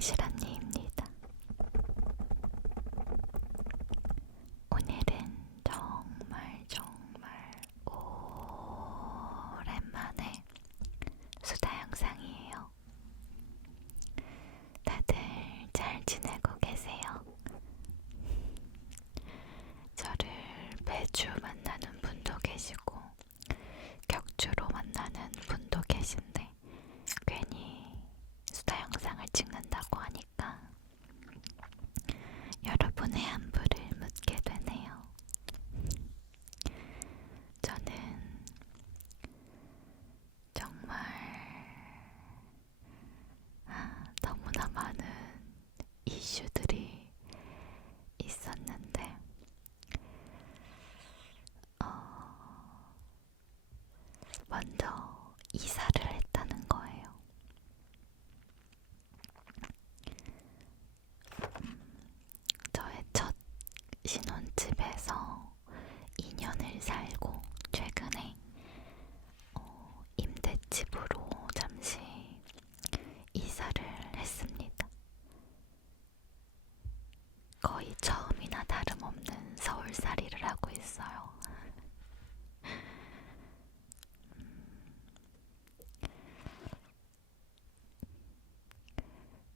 성실언니입니다. 오늘은 정말 오랜만에 수다 영상이에요. 다들 잘 지내고 계세요? 저를 매주 만나는 분도 계시고 격주로 만나는 분도 계신데 괜히 수다 영상을 찍는다고 하니까 여러분의 안부를 묻게 되네요. 저는 정말 너무나 많은 이슈들이 있었는데 먼저 이사를 했다는 거예요. 저의 첫 신혼집에서 2년을 살고 최근에 임대집으로 잠시 이사를 했습니다. 거의 처음이나 다름없는 서울살이를 하고 있어요.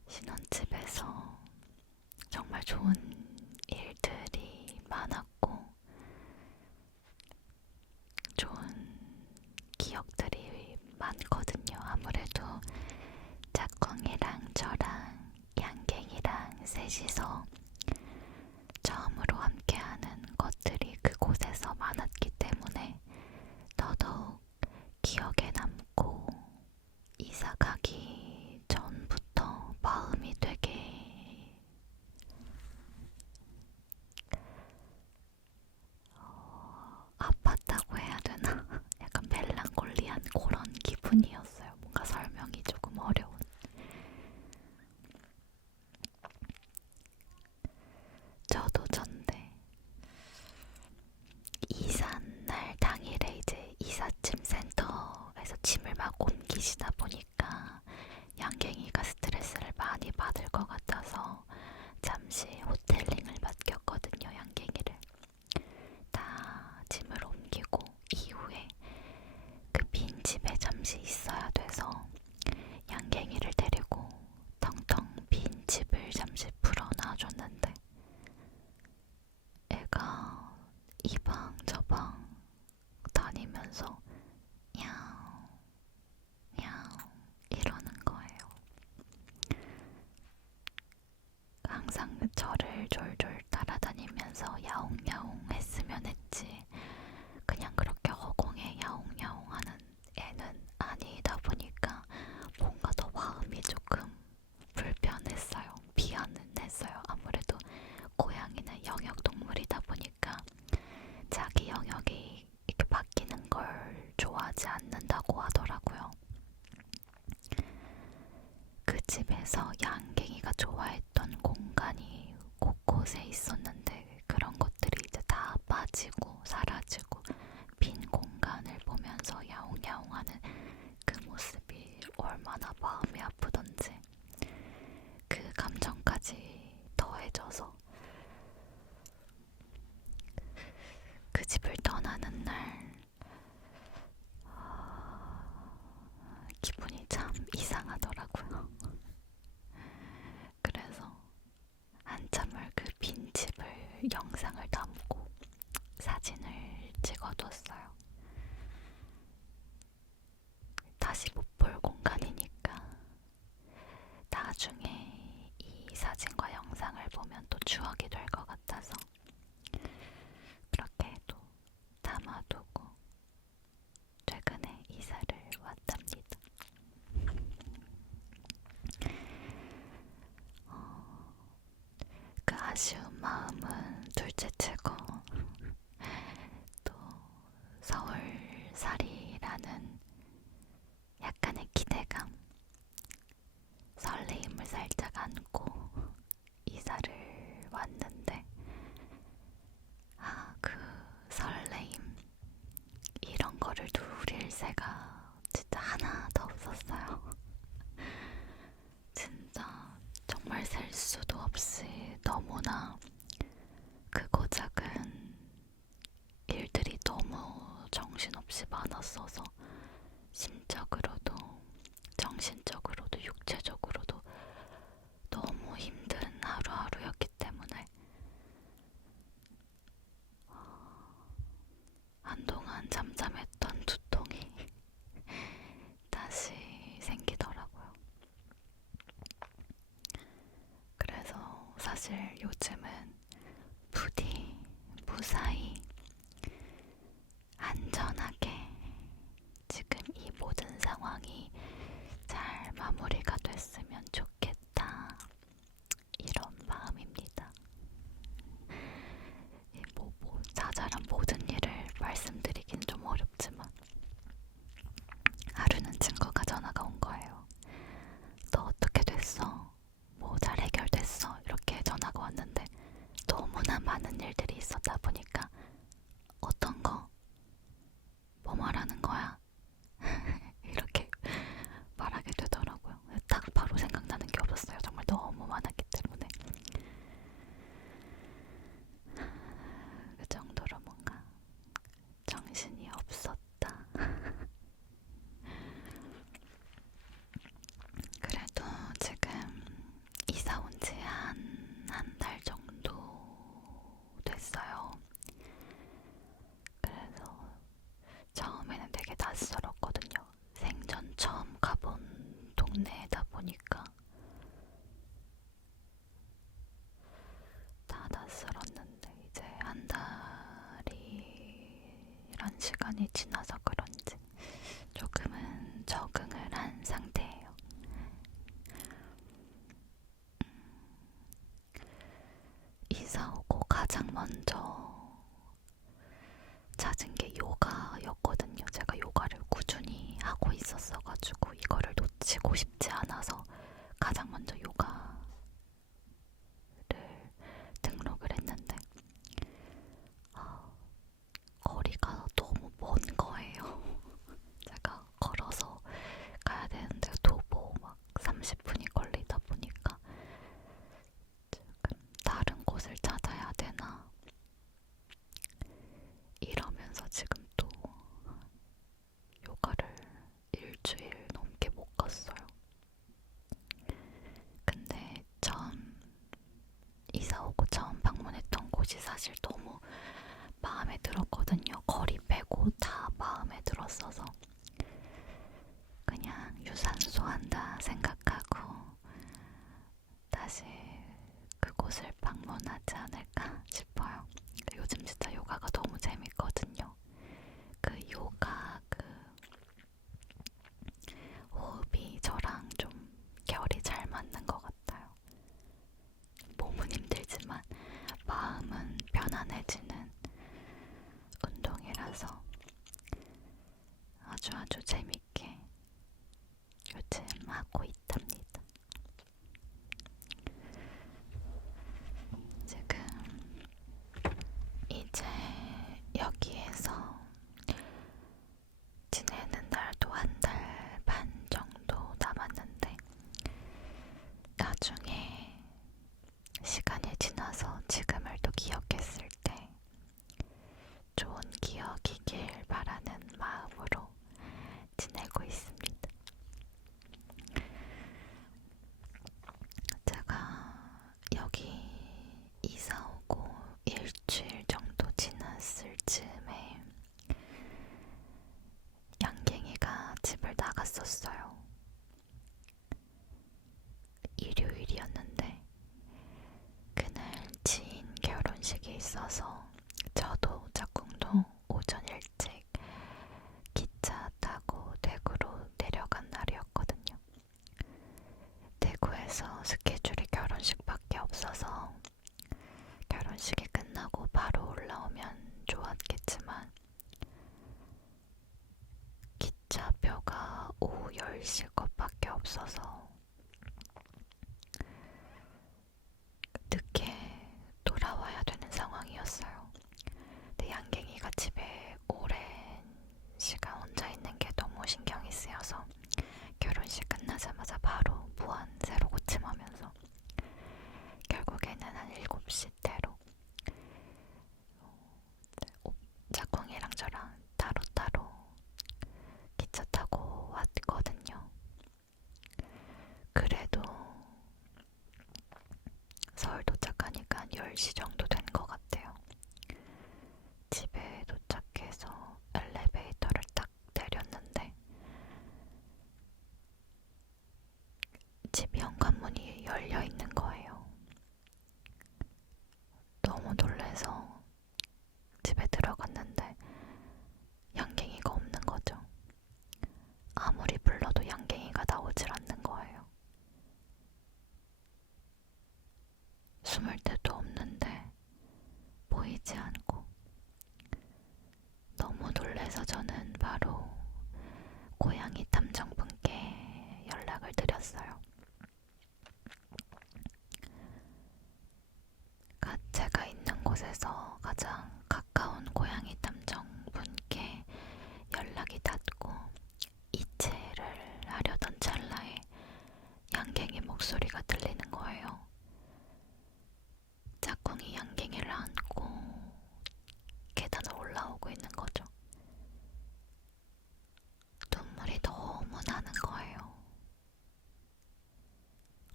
신혼집에서 정말 좋은 일들이 많았고 좋은 기억들이 많거든요. 아무래도 짝꿍이랑 저랑 양갱이랑 셋이서 처음으로 함께하는 것들이 그곳에서 많았기 때문에 더더욱 기억에 남고 이사 가기 전부터 마음이 되게 아팠다고 해야 되나? 약간 멜랑콜리한 그런 기분이었어요. 뭔가 설명이 조금 어려운. 저도 전데 이삿날 당일에 이제 이삿짐 센터에서 짐을 막 옮기시다 보니까 양갱이가 스트레스를 많이 받을 것 같아서 잠시 호텔링을 맡겼거든요. 양갱이를 다 짐을 옮기고 이후에 그 빈 집에 잠시 있어야 돼서 양갱이를 데리고 텅텅 빈 집을 잠시 풀어놔줬는데 애가 이 방 저 방 다니면서 야옹 야옹 이러는 거예요. 항상 저를 졸졸 따라다니면서 야옹야옹 했으면 했지 그냥 그렇게 허공에 야옹야옹 하는 애는 아니다 보니까 뭔가 더 마음이 조금 불편했어요. 미안했어요. 아무래도 고양이는 영역동물이다 보니까 자기 영역이 이렇게 바뀌는 걸 좋아하지 않는다고 하더라고요. 그 집에서 양갱이가 좋아했던 공간이 곳곳에 있었는데 그런 것들이 이제 다 빠지고 사라지고 빈 공간을 보면서 야옹야옹하는 그 모습이 얼마나 마음이 아프던지 그 감정까지 더해져서 그 집을 떠나는 날 기분이 참 이상하더라고요. 그래서 한참을 그 빈집을 영상을 담고 사진을 찍어뒀어요. 다시 못 볼 공간이니까 나중에 이 사진과 영상을 보면 또 추억이 될 것 같아서 그렇게 또 담아두고 최근에 이사를 왔답니다. 그 아쉬운 마음은 둘째치고 또 서울살이라는 약간의 기대감, 설레임을 살짝 안고 이사를 왔는데 그 설레임 이런 거를 누릴 새가 진짜 하나도 없었어요. 진짜 정말 셀 수도 없이 너무나 크고 작은 일들이 너무 정신없이 많았어서 심적으로도 정신적으로도 육체적으로도 너무 힘든 하루하루였기 때문에 한동안 잠잠했던 두통이 다시 생기더라고요. 그래서 사실 요즘은 부디 무사히 안전하게 지금 이 모든 상황이 잘 마무리가 됐으면 좋겠다, 이런 마음입니다. 자잘한 모든 일을 말씀드리긴 좀 어렵지만 하루는 친구가 전화가 온 거예요. 너 어떻게 됐어? 뭐 잘 해결됐어? 이렇게 전화가 왔는데 너무나 많은 일들이 있었다 보니까 어떤 거? 뭐 말하는 거야? 이렇게 말하게 되더라고요. 딱 바로 생각나는 게 없었어요. 정말 너무 많았기 때문에. 그 정도로 뭔가 정신이 없었다. 그래도 지금 이사 온 지 한 달 정도 됐어요. 그래서 처음에는 되게 낯설었거든요. 생전 처음 가본 동네다 보니까 다 낯설었는데 이제 한 달이란 시간이 지나서 그런지 조금은 적응을 한 상태예요. 이사 오고 가장 먼저 찾은 게 요가였거든요. 제가 요가를 꾸준히 하고 있었어가지고 이거를 놓치고 싶지 않아서 가장 먼저 요가를 등록을 했는데 거리가 너무 먼 거예요. 제가 걸어서 가야 되는데 도보 막 30분이 걸리다 보니까 지금 다른 곳을 찾아야 되나 이러면서 지금 또 요가를 일주일 넘게 못 갔어요. 근데 이사 오고 처음 방문했던 곳이 사실 너무 마음에 들었거든요. 거리 빼고 다 마음에 들었어서 그냥 유산소 한다 생각하고 다시 그곳을 방문하지 않을까 싶어요. 요즘 진짜 요가가 너무 재밌거든요. 그 요가 호흡이 저랑 좀 결이 잘 맞는 것 같아요. 몸은 힘들지만 마음은 편안해지는 운동이라서 아주 재밌게 요즘 하고 있답니다. 지금 이제 여기에서 지내는 날도 한 달 반 정도 남았는데 나중에 시간이 지나서 지금을 또 기억했을 때 좋은 기억이길 바라는 마음으로 지내고 있습니다. 제가 여기 이사 오고 일주일 정도 지났을 즈음에 양갱이가 집을 나갔었어요. 일요일이었는데 그날 지인 결혼식이 있어서 저도 짝꿍도 오전 일찍 기차 타고 대구로 내려간 날이었거든요. 대구에서 스케줄이 결혼식밖에 없어서 결혼식이 끝나고 바로 올라오면 좋았겠지만 기차표가 오후 10시 것밖에 없어서 늦게 돌아와야 되는 상황이었어요. 근데 양갱이가 집에 오랜 시간 혼자 있는 게 너무 신경이 쓰여서 결혼식 끝나자마자 바로 무한 새로 고침하면서 소리가 나오질 않는 거예요. 숨을 데도 없는데 보이지 않고. 너무 놀라서 저는 바로 고양이 탐정분께 연락을 드렸어요. 제가 있는 곳에서 가장 가까운 고양이 탐정분께 연락이 닿고 이체를 하려던 찰나에 양갱이 목소리가 들리는 거예요. 짝꿍이 양갱이를 안고 계단을 올라오고 있는 거죠. 눈물이 너무 나는 거예요.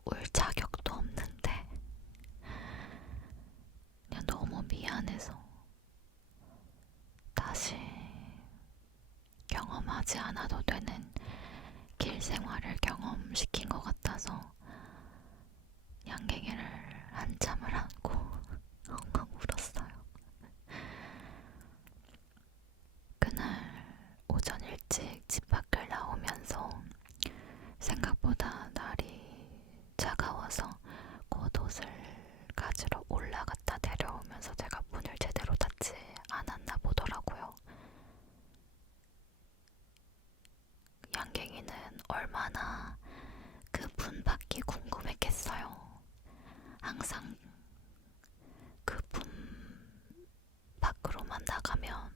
울 자격도 없는데 그냥 너무 미안해서 다시 경험하지 않아도 되는 길 생활을 경험시킨 것 같아서 양갱이를 한참을 안고 엉엉 울었어요. 그날 오전 일찍 집 밖을 나오면서 생각보다 날이 차가워서 겉옷을 가지러 올라갔다 내려오면서 제가 문을 제대로 닫지 않았나 보더라고요. 양갱이는 얼마나 그 문 밖이 궁금했겠어요. 항상 그 문 밖으로만 나가면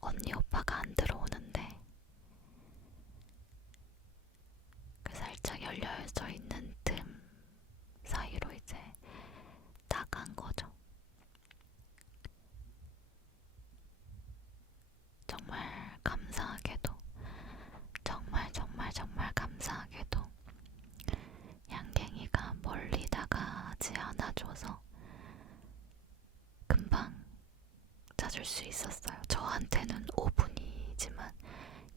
언니 오빠가 안 들어오는데 그 살짝 열려져 있는 틈 사이로 이제 나간 거죠. 정말 감사하게도 정말 감사하게도 양갱이가 멀리 나가지 않아줘서 금방 찾을 수 있었어요. 저한테는 5분이지만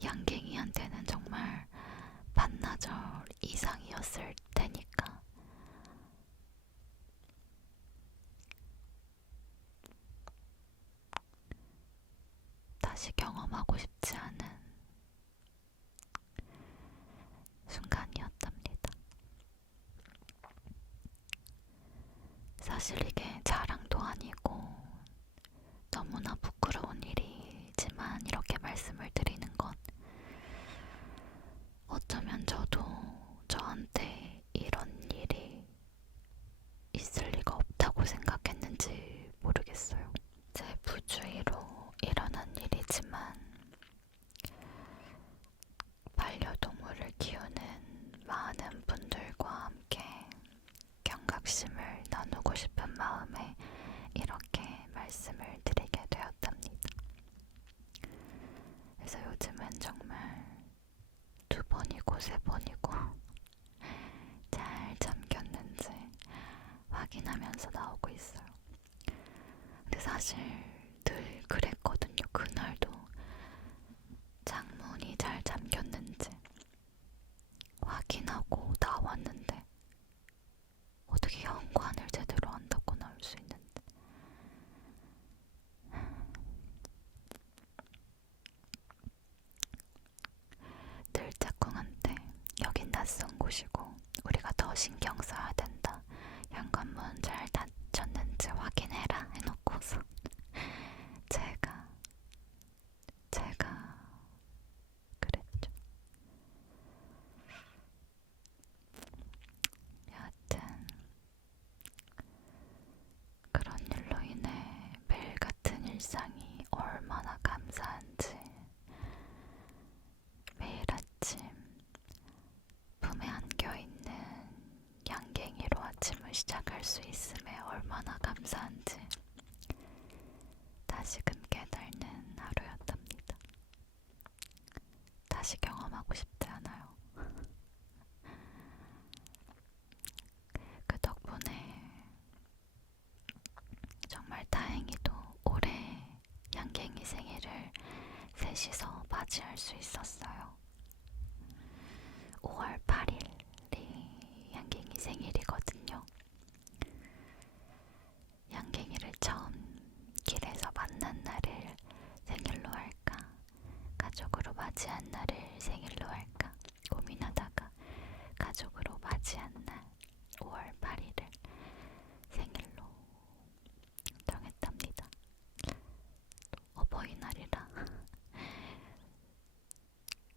양갱이한테는 정말 반나절 이상이었을 테니까. 다시 경험하고 싶지 않은 순간이었답니다. 사실 이게 자랑도 아니고 너무나 부끄러운 일이지만 이렇게 말씀을 드리는 건 어쩌면 저도 저한테 이런 일이 있을 리가 없다고 생각했는지 모르겠어요. 제 부주의로 일어난 일이지만 반려동물을 키우는 많은 분들과 함께 경각심을 나누고 싶은 마음에 이렇게 말씀을 드리게 되었답니다. 그래서 요즘은 정말 2번이고 3번이고 잘 잠겼는지 확인하면서 나오고 있어요. 근데 사실 늘 그랬거든요. 그날도 창문이 잘 잠겼는지 확인하고 나왔는데 어떻게 현관을 제대로 안 닫고 나올 수 있는데. 늘 짝꿍한테 여긴 낯선 곳이고 우리가 더 신경 써야 된다. 현관문 잘 닫혔는지 확인해라 해놓고서 제가 그랬죠. 여하튼 그런 일로 인해 매일 같은 일상이 얼마나 감사한지, 매일 아침 품에 안겨있는 양갱이로 아침을 시작할 수 있음에 얼마나 감사한지 다시금 깨닫는 하루였답니다. 다시 경험하고 싶지 않아요. 그 덕분에 정말 다행히도 올해 양갱이 생일을 셋이서 맞이할 수 있었어요. 5월 8일이 양갱이 생일이거든요. 양갱이를 처음 길에서 만난 날을 생일로 할까, 가족으로 맞이한 날을 생일로 할까 고민하다가 가족으로 맞이한 날 5월 8일을 생일로 정했답니다. 어버이날이라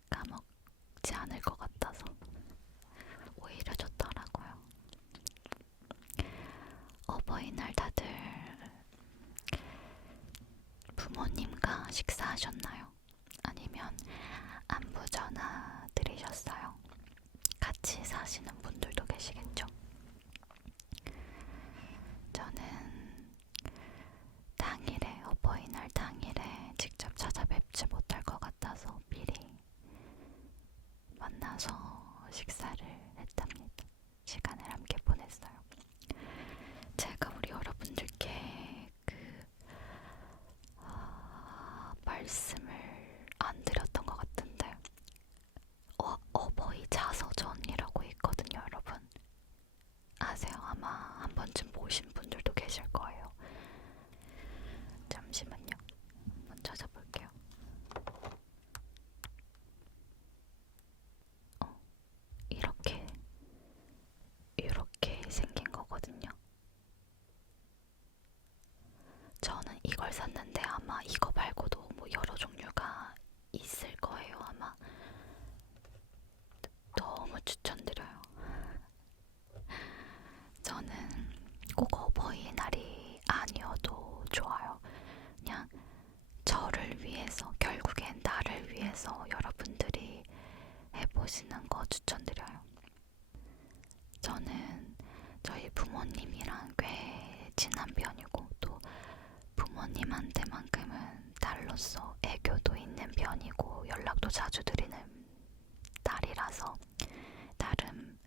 까먹지 않을 것 같아서 오히려 좋더라고요. 어버이날 다들 부모님과 식사하셨나요? 아니면 안부 전화 드리셨어요? 같이 사시는 분들도 계시겠죠? 저는 당일에, 어버이날 당일에 직접 찾아뵙지 못할 것 같아서 미리 만나서 식사를 했답니다. 시간을 함께 보냈어요. 제가 우리 여러분들께 말씀을 안 드렸던 것 같은데 어버이 자서전이라고 있거든요, 여러분. 아세요? 아마 한 번쯤 보신 분들도 계실 거예요. 잠시만요. 한번 찾아볼게요. 이렇게 생긴 거거든요. 저는 이걸 샀는데 아마 이거 말고도 뭐 여러 종류가 있을 거예요, 아마. 너무 추천드려요. 저는 꼭 어버이날이 아니어도 좋아요. 그냥 저를 위해서, 결국엔 나를 위해서 여러분들이 해보시는 거 추천드려요. 저는 저희 부모님이랑 꽤 친한 편이고 또 부모님한테만큼은 딸로서 애교도 있는 편이고 연락도 자주 드리는 딸이라서 나름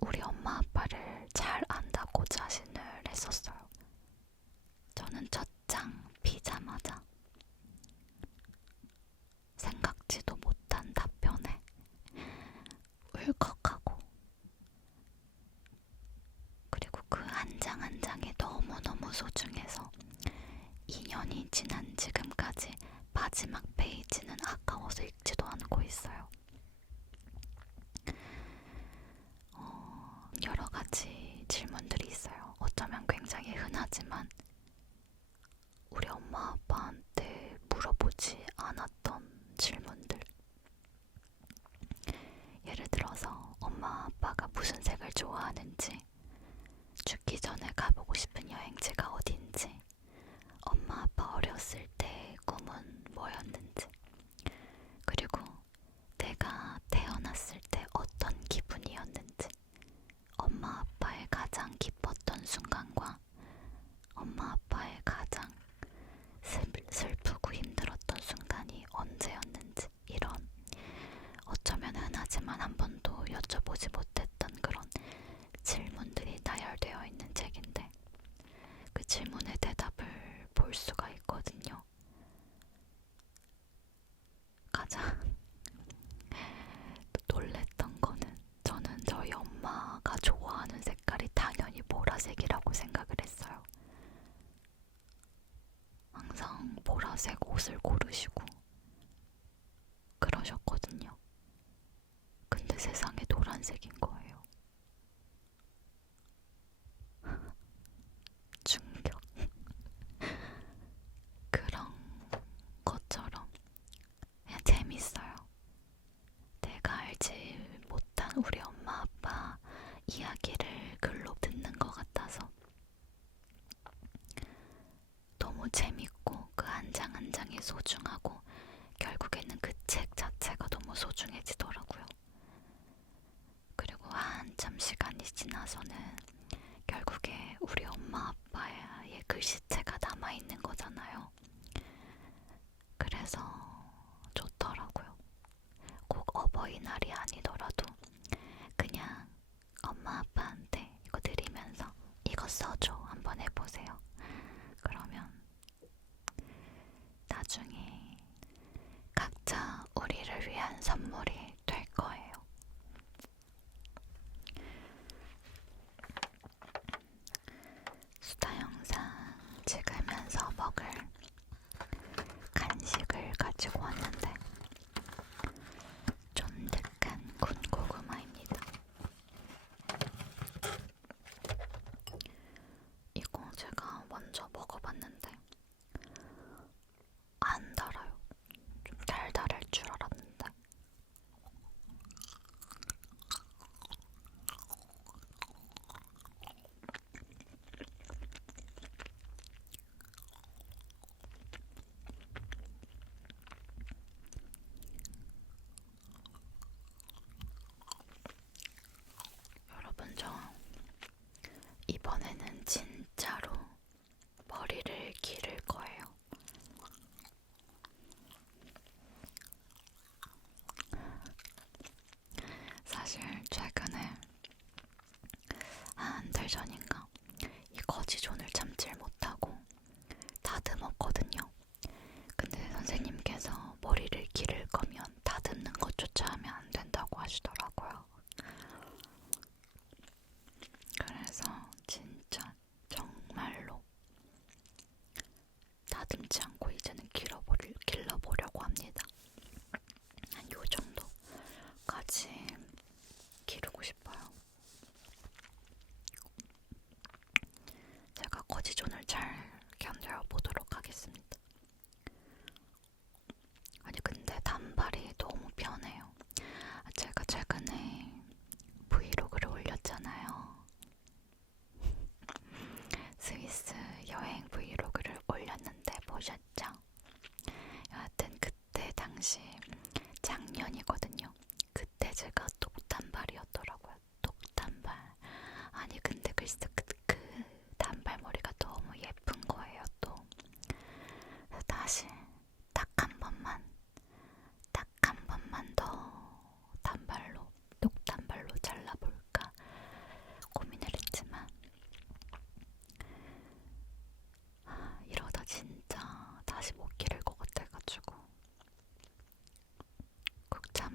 우리 엄마 아빠를 잘 안다고 자신을 했었어요. 저는 첫장 비자마자 생각지도 못한 답변에 울컥하고 그리고 그 한 장 한 장이 너무너무 소중해서 2년이 지난 지금까지 마지막 페이지는 아까워서 읽지도 않고 있어요. 여러 가지 질문들이 있어요. 어쩌면 굉장히 흔하지만 우리 엄마 아빠한테 물어보지 않았던 질문들. 예를 들어서 엄마 아빠가 무슨 색을 좋아하는지, 죽기 전에 가보고 싶은 여행지가 어딘지, 엄마 아빠 어렸을 때 꿈은 뭐였는지, 그리고 내가 태어났을 때 어떤 기분이었는지, 엄마 아빠의 가장 기뻤던 순간과 엄마 아빠의 가장 슬프고 힘들었던 순간이 언제였는지, 이런 어쩌면 흔하지만 한 번도 여쭤보지 못했던 그런 질문들이 나열되어 있는 책인데 그 질문의 대답을 볼 수가 있거든요. 가장 놀랬던 거는 저는 저희 엄마가 좋아하는 색깔이 당연히 보라색이라고 생각을 했어요. 항상 보라색 옷을 고르시고 그러셨거든요. 근데 세상에 노란색인 거예요. 충격. 그런 것처럼 그냥 재밌어요. 내가 알지 못한 우리 엄마 아빠 이야기를 글로 듣는 것 같아서 너무 재밌고 그 한 장 한 장이 소중하고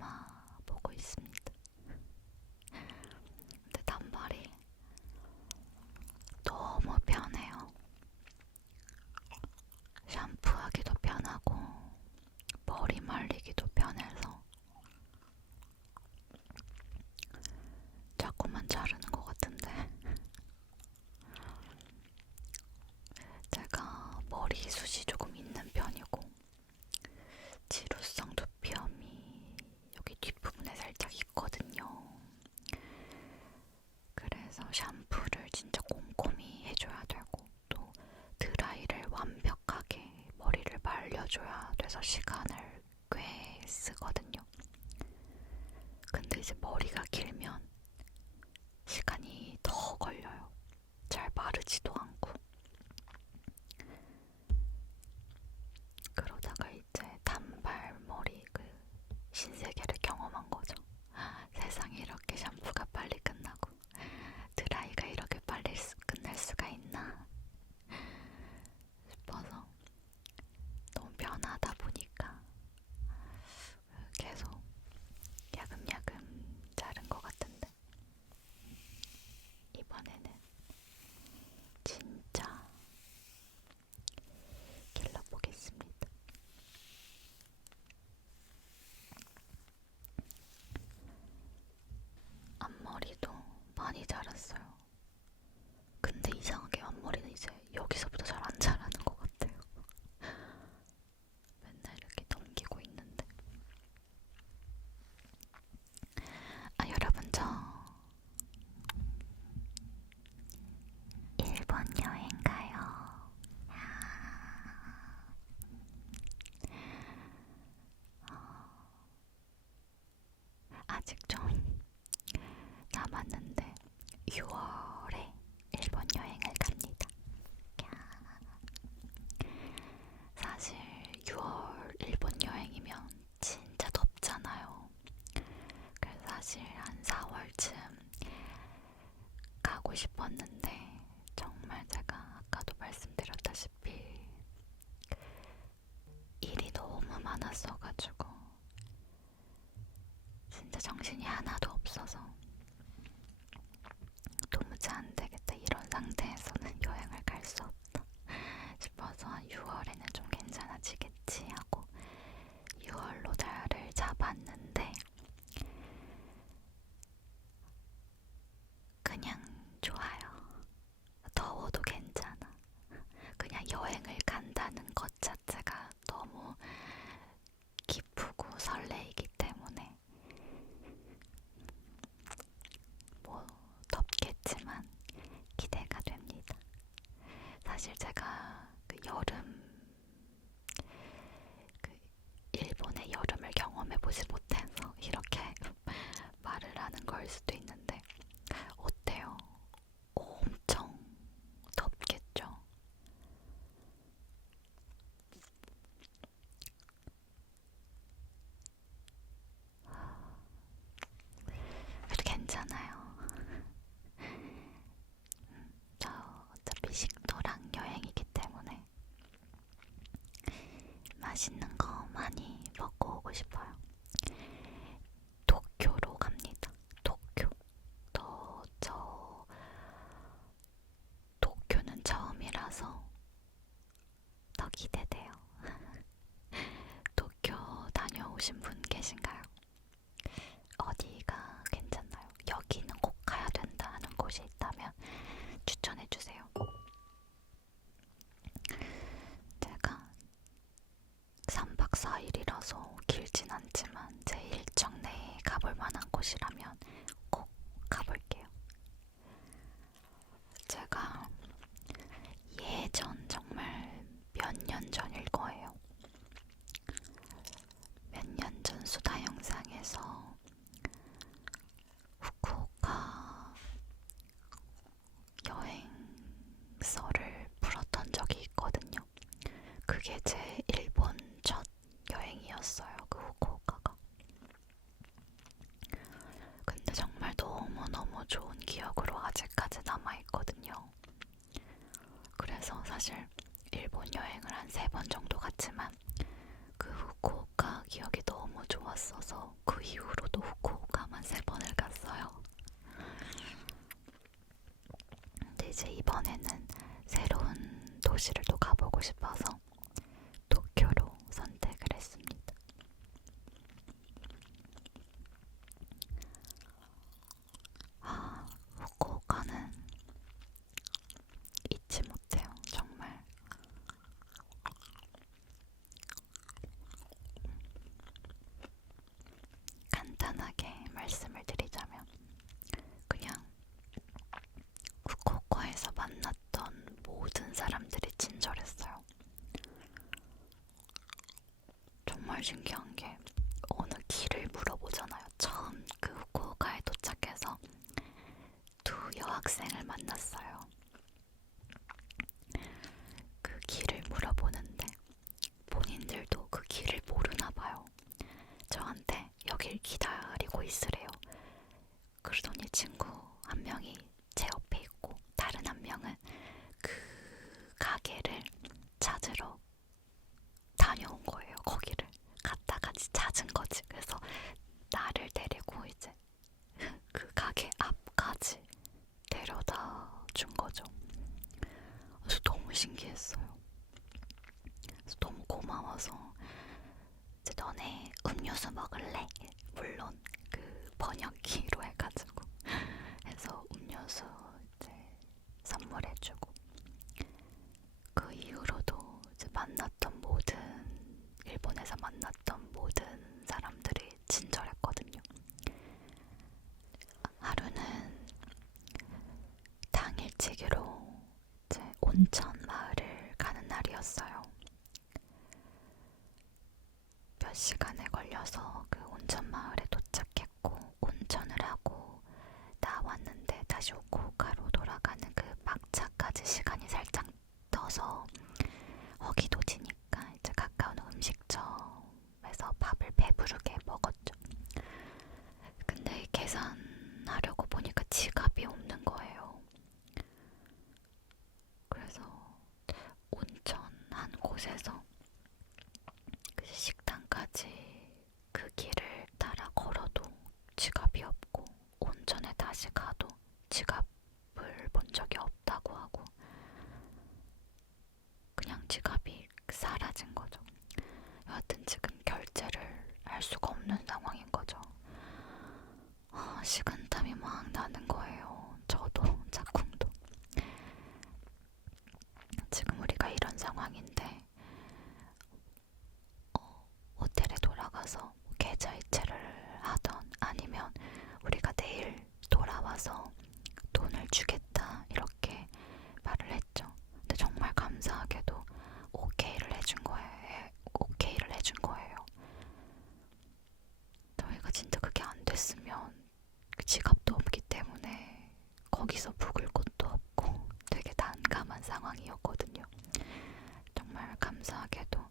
감아보고 있습니다. 근데 단발이 너무 편해요. 샴푸하기도 편하고 머리 말리기도 편해서 자꾸만 자르는 것 같은데 제가 머리숱이 조금 있는 편이고 지루성 두피염이 여기 뒷부분에 살짝 있거든요. 그래서 샴푸를 진짜 꼼꼼히 해줘야 되고 또 드라이를 완벽하게 머리를 말려줘야 돼서 시간을 꽤 쓰거든요. 근데 이제 머리가 길면 시간이 더 걸려요. 잘 마르지도 않고. 그러다가 이제 단발머리 그 신세계를 경험한 거죠. 세상에 이렇게 샴푸가 빨리 끝나고 드라이가 이렇게 빨리 끝날 수가 있나 싶어서 너무 편하다 보니까 계속 야금야금 자른 것 같은데 이번에는 진짜 길러보겠습니다. 앞머리도 많이 자랐어요. 근데 이상하게 앞머리는 이제 여기서부터 잘 안 자라는 것 같아요. 맨날 이렇게 넘기고 있는데. 아, 여러분 저 일본 여행 가요. 아직 좀 남았는데 6월에 일본 여행을 갑니다. 사실 6월 일본 여행이면 진짜 덥잖아요. 그래서 사실 한 4월쯤 가고 싶었는데 정말 제가 아까도 말씀드렸다시피 일이 너무 많았어가지고 진짜 정신이 하나도 없어서 도무지 안 되겠다. 이런 상태에서는 여행을 갈 수 없다 싶어서 6월에는 좀 괜찮아지겠지 하고 6월로 날을 잡았는데 그냥 좋아요. 더워도 괜찮아. 그냥 여행을 간다는 것 자체가 너무 기쁘고 설레이기 때문에 뭐 덥겠지만 기대가 됩니다. 사실 제가 그 여름 그 일본의 여름을 경험해보지 못해서 이렇게 말을 하는 걸 수도 있는데 어때요? 엄청 덥겠죠? 그래도 괜찮아요. 저 어차피 식도락 여행이기 때문에 맛있는 거 많이 먹고 오고 싶어요. 도쿄로 갑니다. 도쿄. 저 도쿄는 처음이라서 더 기대돼요. 도쿄 다녀오신 분 계신가요? 어디가 괜찮나요? 여기는 꼭 가야 된다 하는 곳이 있다면 추천해주세요. 제가 3박 4일이라서 길진 않지만 제 일정 내에 가볼 만한 곳이라면 꼭 가볼게요. 제가 예전 정말 몇 년 전일 거예요. 몇 년 전 수다 영상에서 후쿠오카 여행서를 풀었던 적이 있거든요. 그게 제 일본 첫 여행이었어요. 그 후쿠오카가. 근데 정말 너무너무 좋은 기억으로 아직까지 남아있거든요. 그래서 사실 일본 여행을 한 3번 정도 갔지만 그 후쿠오카 기억이 너무 좋았어서 그 이후로도 후쿠오카만 3번을 갔어요. 근데 이제 이번에는 새로운 도시를 또 가보고 싶어서 도쿄로 선택을 했습니다. 후쿠오카는 잊지 못해요, 정말. 간단하게 말씀을 드리자면 그냥 후쿠오카에서 만났던 모든 사람들이 친절했어요. 정말 신기한 게 어느 길을 물어보잖아요. 처음 그 후쿠오카에 도착해서 두 여학생을 만났어요. 그 길을 물어보는데 본인들도 그 길을 모르나 봐요. 저한테 여길 기다리고 있으래요. 그러더니 친구 한 명이 제 옆에 있고 다른 한 명은 그 가게를 찾으러 다녀온 거예요. 거기를 갔다 같이 찾은 거지. 그래서 나를 데리고 이제 그 가게 앞까지 데려다 준 거죠. 그래서 너무 신기했어요. 그래서 너무 고마워서 이제 너네 음료수 먹을래? 물론 그 번역기로 해가지고 해서 음료수 이제 선물해주고 그 이후로도 이제 만났던 일본에서 만났던 모든 사람들이 친절했거든요. 하루는 당일치기로 이제 온천 마을을 가는 날이었어요. 몇 시간에 걸려서 그 온천 마을에 도착했고 온천을 하고 나왔는데 다시 후쿠오카로 돌아가는 그 막차까지 시간이 살짝 떠서 허기도지니까 이제 가까운 음식점에서 밥을 배부르게 먹었죠. 근데 계산하려고 보니까 지갑이 없는 거예요. 그래서 온천 한 곳에서 그 식당까지 그 길을 따라 걸어도 지갑이 없고 온천에 다시 가도 지갑을 본 적이 없다고 하고 그냥 지갑이 사라진 거죠. 여하튼 지금 결제를 할 수가 없는 상황인 거죠. 식은땀이 막 나는 거예요. 저도 짝꿍도. 지금 우리가 이런 상황인데 호텔에 돌아가서 계좌이체를 하던 아니면 우리가 내일 돌아와서 돈을 주겠다 이렇게 말을 했죠. 근데 정말 감사하게도 오케이를 해준 거예요. 저희가 진짜 그게 안 됐으면 지갑도 없기 때문에 거기서 묵을 곳도 없고 되게 난감한 상황이었거든요. 정말 감사하게도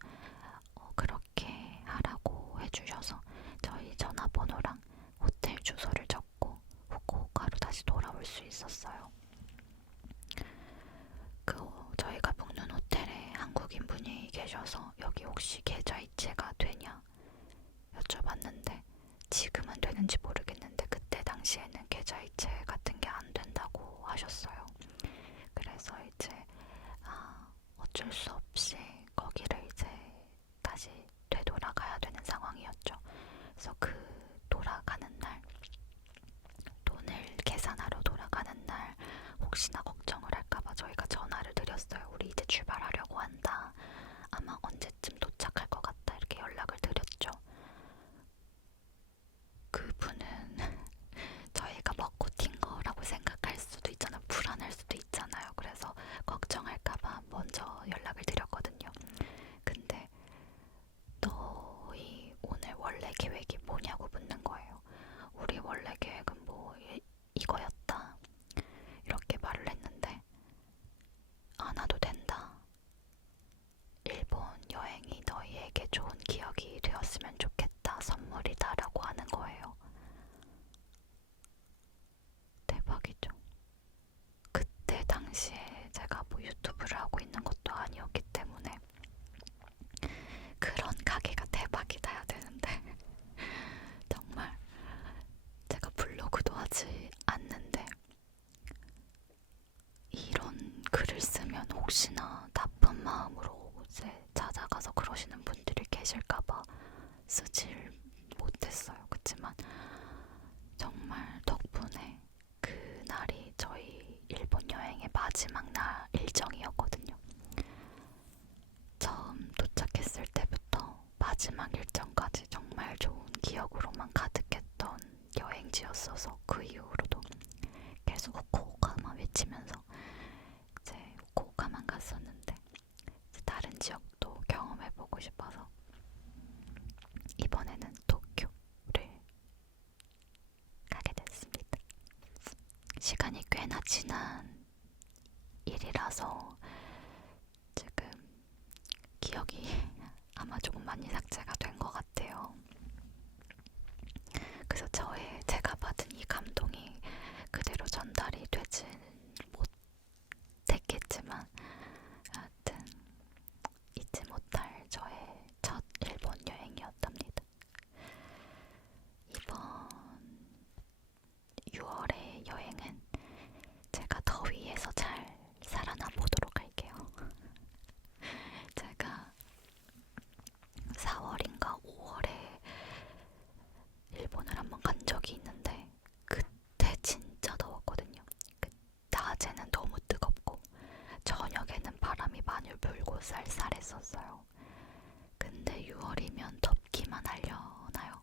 그렇게 하라고 해주셔서 저희 전화번호랑 호텔 주소를 적고 후쿠오카로 다시 돌아올 수 있었어요. 저희가 묵는 호텔에 한국인 분이 계셔서 여기 혹시 계좌이체가 되냐 여쭤봤는데 지금은 되는지 모르겠는데 그때 당시에는 계좌이체 같은 게 안 된다고 하셨어요. 그래서 이제 어쩔 수 없이 거기를 이제 다시 되돌아가야 되는 상황이었죠. 그래서 그 돌아가는 날 돈을 계산하러 돌아가는 날 혹시나 걱정을 할까봐 저희가 전화를 드렸어요. 우리 이제 출발하려고 한다. 아마 언제쯤 도착할 것 같다. 이렇게 연락을 드렸죠. 그분은 저희가 먹고 튄 거라고 생각할 수도 있잖아요. 불안할 수도 있잖아요. 그래서 걱정할까봐 먼저 연락을 드렸거든요. 근데 너희 오늘 원래 계획이 뭐냐고 묻는 거예요. 우리 원래 계획은 뭐 이거였다. 이렇게 말을 했는데 안 와도 된다. 일본 여행이 너희에게 좋은 기억이 되었으면 좋겠다. 선물이다. 라고 하는 거예요. 대박이죠. 그때 당시에 제가 뭐 유튜브를 하고 있는 것도 아니었기 때문에 그런 가게가 대박이다 해야 되는데 혹시나 나쁜 마음으로 이제 찾아가서 그러시는 분들이 계실까봐 쓰질 못했어요. 그치만 정말 덕분에 그날이 저희 일본 여행의 마지막 날 일정이었거든요. 처음 도착했을 때부터 마지막 일정까지 정말 좋은 기억으로만 가득했던 여행지였어서 그 이후로도 계속 후쿠오카만 외치면서 이제 후쿠오카만 갔었는데 이제 다른 지역도 경험해보고 싶어서 이번에는 도쿄를 가게 됐습니다. 시간이 꽤나 지난 일이라서 지금 기억이 아마 조금 많이 삭제가 된 것 같아요. 그래서 제가 받은 이 감동이 그대로 전달이 되진 못했겠지만 하여튼 잊지 못할 저의 첫 일본 여행이었답니다. 이번 6월의 여행은 제가 더위에서 잘 살아나 보도록 할게요. 제가 4월인가 5월에 일본을 한번 간 적이 있는데 그때 진짜 더웠거든요. 낮에는 너무 뜨겁고 저녁에는 바람이 많이 불고 쌀쌀했었어요. 근데 6월이면 덥기만 하려나요?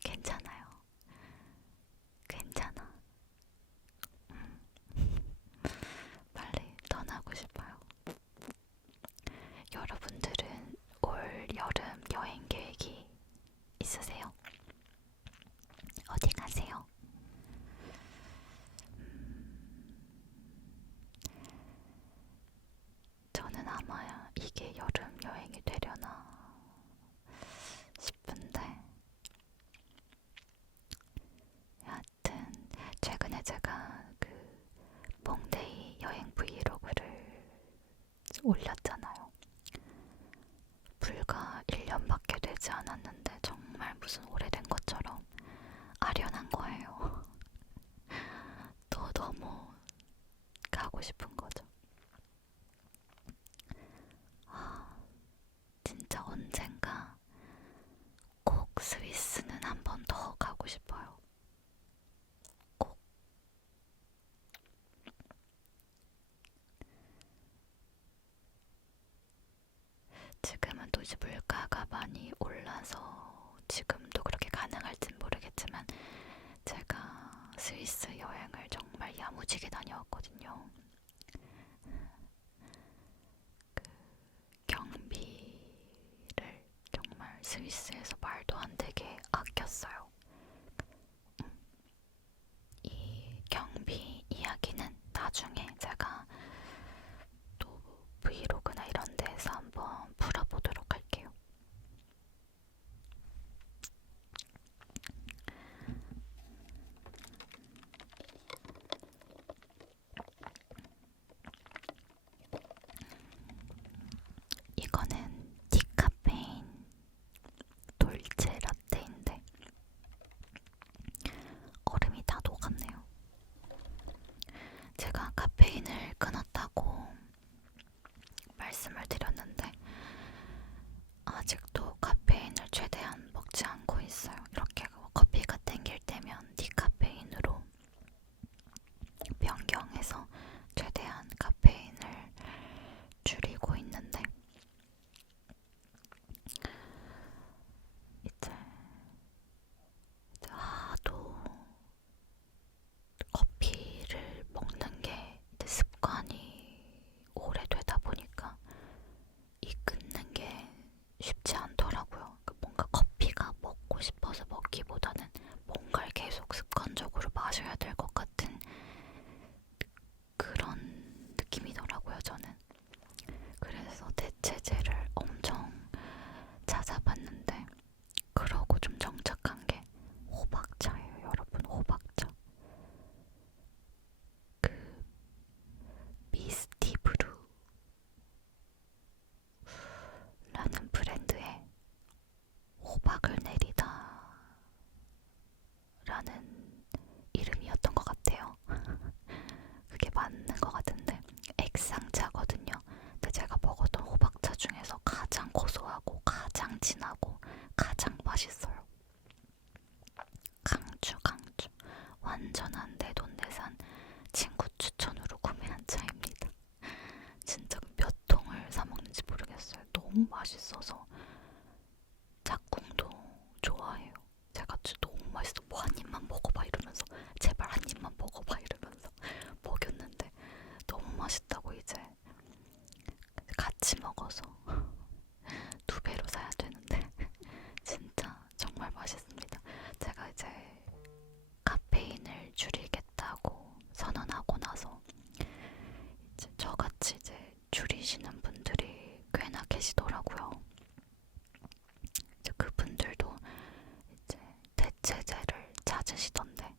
괜찮아요. 괜찮아. 빨리 떠나고 싶어요. 여러분들은 올 여름 여행 계획이 있으세요? 어디 가세요? 저는 아마 이게 여름 여행이 되려나 싶은데 여하튼 최근에 제가 그 몽데이 여행 브이로그를 올렸잖아요. 불과 1년밖에 되지 않았는데 정말 무슨 오래된 것처럼 아련한 거예요. 또 너무 가고 싶은 거죠. 진짜 언젠가 꼭 스위스는 한 번 더 가고 싶어요. 꼭. 지금은 또 이제 물가가 많이 올라서 지금도 그렇게 가능할진 모르겠지만 제가 스위스 여행을 정말 야무지게 다녀왔거든요. 그 경비를 정말 스위스에서 말도 안 되게 아꼈어요. 이 경비 이야기는 나중에 제가 또 브이로그나 이런 데에서 한번 풀어보도록 할게요. 이거는 디카페인 돌체 라떼인데 얼음이 다 녹았네요. 제가 카페인을 끊었다고 말씀을 드렸는데 아직도 카페인을 최대한 먹지 않고 있어요. 이렇게 커피가 땡길 때면 디카페인으로 변경해서 최대한 카페인을 줄이고 있는데 이제 하도 커피를 먹는 게 알쌍차거든요. 근데 제가 먹었던 호박차 중에서 가장 고소하고 가장 진하고 가장 맛있어요. 강추 강추. 완전한 내돈내산 친구 추천으로 구매한 차입니다. 진짜 몇 통을 사 먹는지 모르겠어요. 너무 맛있어서. 짝꿍도 좋아해요. 제가 진짜 너무 맛있어. 뭐 한 입만 먹어봐 이러면서 제발 한 입만 먹어봐 이러면서 먹였는데 너무 맛있다고 이제 같이 먹어서 2배로 사야 되는데 진짜 정말 맛있습니다. 제가 이제 카페인을 줄이겠다고 선언하고 나서 이제 저같이 이제 줄이시는 분들이 꽤나 계시더라고요. 이제 그분들도 이제 대체제를 찾으시던데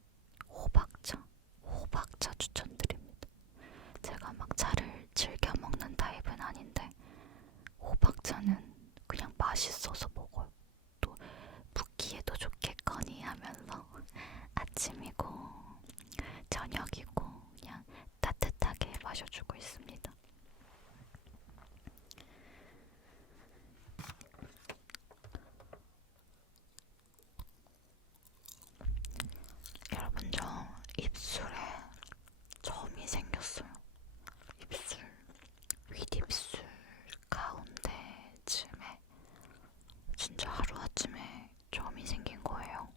호박차 추천드립니다. 제가 막 차를 즐겨 먹는 타입은 아닌데 호박차는 그냥 맛있어서 먹어요. 또 붓기에도 좋겠거니 하면서 아침이고 저녁이고 그냥 따뜻하게 마셔주고 있습니다. 여러분 저 입술에 점이 생겼어요. 입술, 윗입술 가운데쯤에 진짜 하루아침에 점이 생긴 거예요.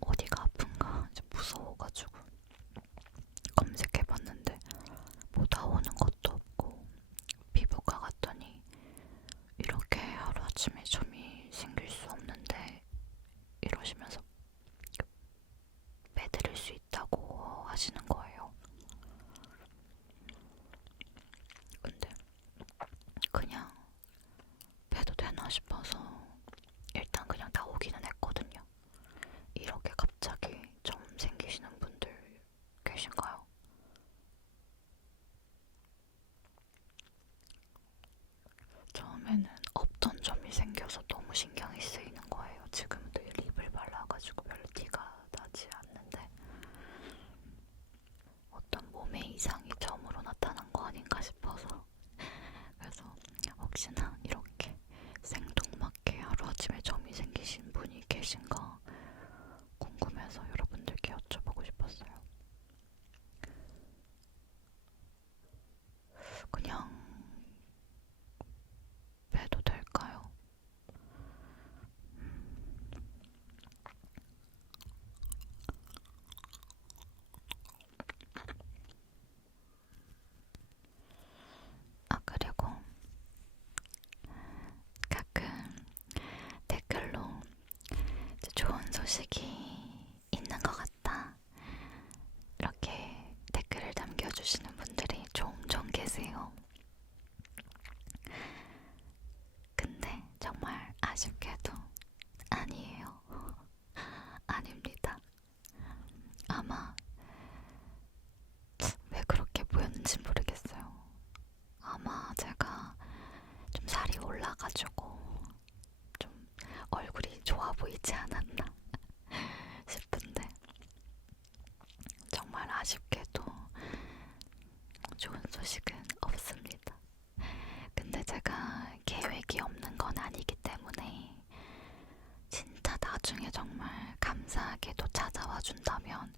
어디가 아픈가 이제 무서워가지고 검색해봤는데 뭐 나오는 것도 없고 피부과 갔더니 이렇게 하루아침에 점이 생길 수 없는데 이러시면서 빼드릴 수 있다고 하시는 거예요. 근데 그냥 빼도 되나 싶어서 일단 그냥 나오기는 했거든요. 이렇게 갑자기 점 생기시는 분들 계신가요? 처음에는 없던 점이 생겨서 너무 신경이 쓰이는 거예요. 지금도 립을 발라가지고 별로 티가 나지 않는데 어떤 몸의 이상이 점으로 나타난 거 아닌가 싶어서 그래서 혹시나 이렇게 생뚱맞게 하루아침에 점이 생기신 분이 계신가 궁금해서 여러분들께 여쭤보고 싶었어요. 그냥 빼도 될까요? 아 그리고 가끔 댓글로 좋은 소식이 있는 것 같다 이렇게 댓글을 남겨주시는 분들이 종종 계세요. 근데 정말 아쉽게도 아니에요. 아닙니다. 아마 왜 그렇게 보였는지 모르겠어요. 아마 제가 좀 살이 올라가지고 좀 얼굴이 좋아 보이지 않았나 싶은데 정말 아쉽게도 좋은 소식은 없습니다. 근데 제가 계획이 없는 건 아니기 때문에 진짜 나중에 정말 감사하게도 찾아와 준다면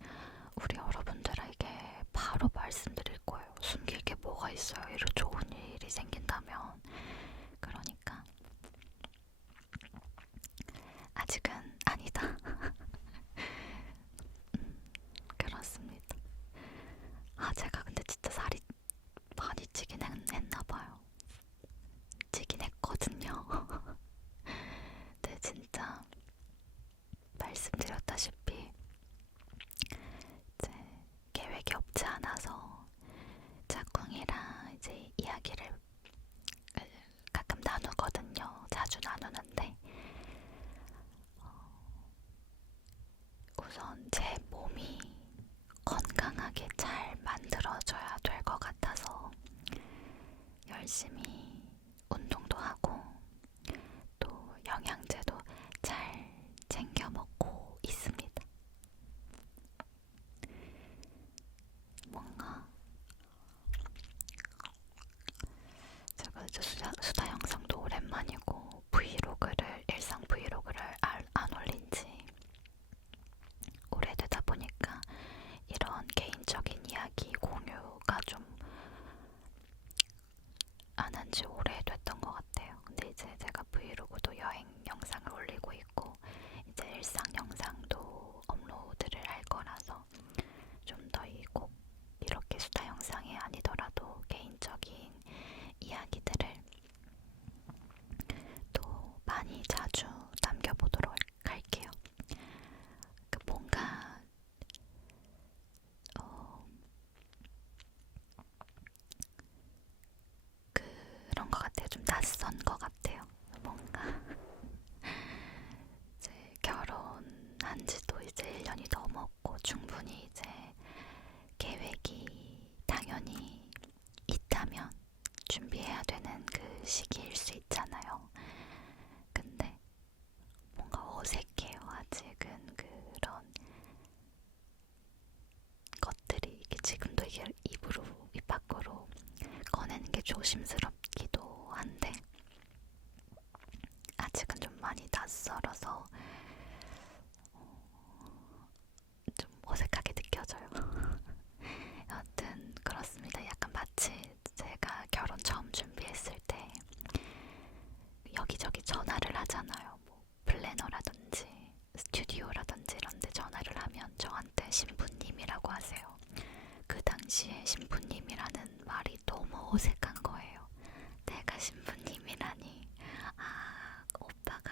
우리 여러분들에게 바로 말씀드릴 거예요. 숨길 게 뭐가 있어요. 이런 좋은 일이 생긴다면. 그러니까 아직은 아니다. 그렇습니다. 아 제가 근데 진짜 살이 많이 찌긴 했나봐요. 찌긴 했거든요. 근데 진짜 말씀드렸다시피 이제 계획이 없지 않아서 짝꿍이랑 이제 이야기를 가끔 나누거든요. 자주 나누는데 우선 제 몸이 건강하게 잘 만들어져야 될 것 같아서 열심히 운동도 하고 또 영양제도 잘 챙겨 먹고 있습니다. 뭔가 조심스럽기도 한데 아직은 좀 많이 낯설어서 좀 어색하게 느껴져요. 여하튼 그렇습니다. 약간 마치 제가 결혼 처음 준비했을 때 여기저기 전화를 하잖아요. 뭐 플래너라든지 스튜디오라든지 이런 데 전화를 하면 저한테 신부님이라고 하세요. 그 당시에 신부님이라는 말이 너무 어색한 거예요. 내가 신부님이라니, 아, 오빠가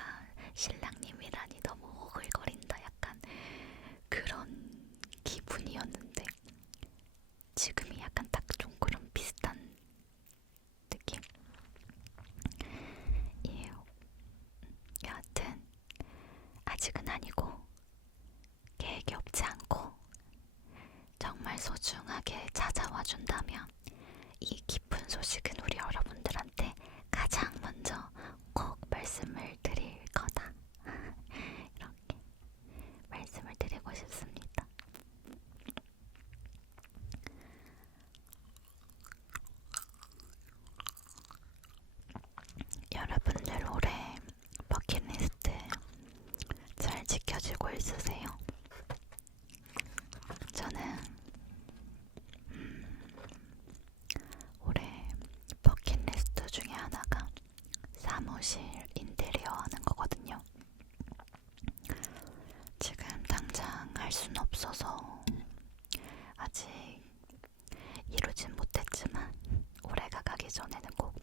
신랑님이라니 너무 오글거린다. 약간 그런 기분이었는데 지금이 약간 딱 좀 그런 비슷한 느낌이에요. 여하튼 아직은 아니고 계획이 없지 않고 정말 소중하게 찾아와 준다면 이 기쁜 소식은 우리 여러분들한테 가장 먼저 꼭 말씀을 드릴 거다. 이렇게 말씀을 드리고 싶습니다. 여러분들 올해 버킷리스트 잘 지켜지고 있으세요? 저는 올해 버킷리스트 중에 하나가 사무실 인테리어 하는 거거든요. 지금 당장 할 순 없어서 아직 이루진 못했지만 올해가 가기 전에는 꼭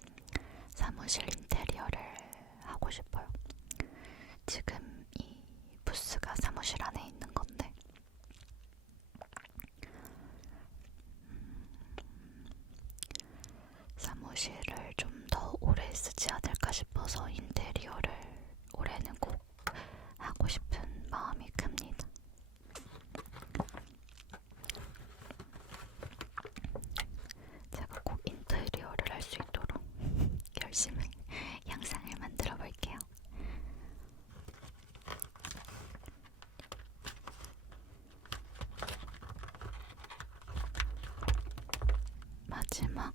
사무실 인테리어를 하고 싶어요. 지금 이 부스가 사무실 안에 있는 건데 사무실을 좀 더 오래 쓰지 않을까 싶어서 인테리어를 올해는 꼭 하고 싶은 마음이 큽니다. 제가 꼭 인테리어를 할 수 있도록 열심히 영상을 만들어 볼게요. 마지막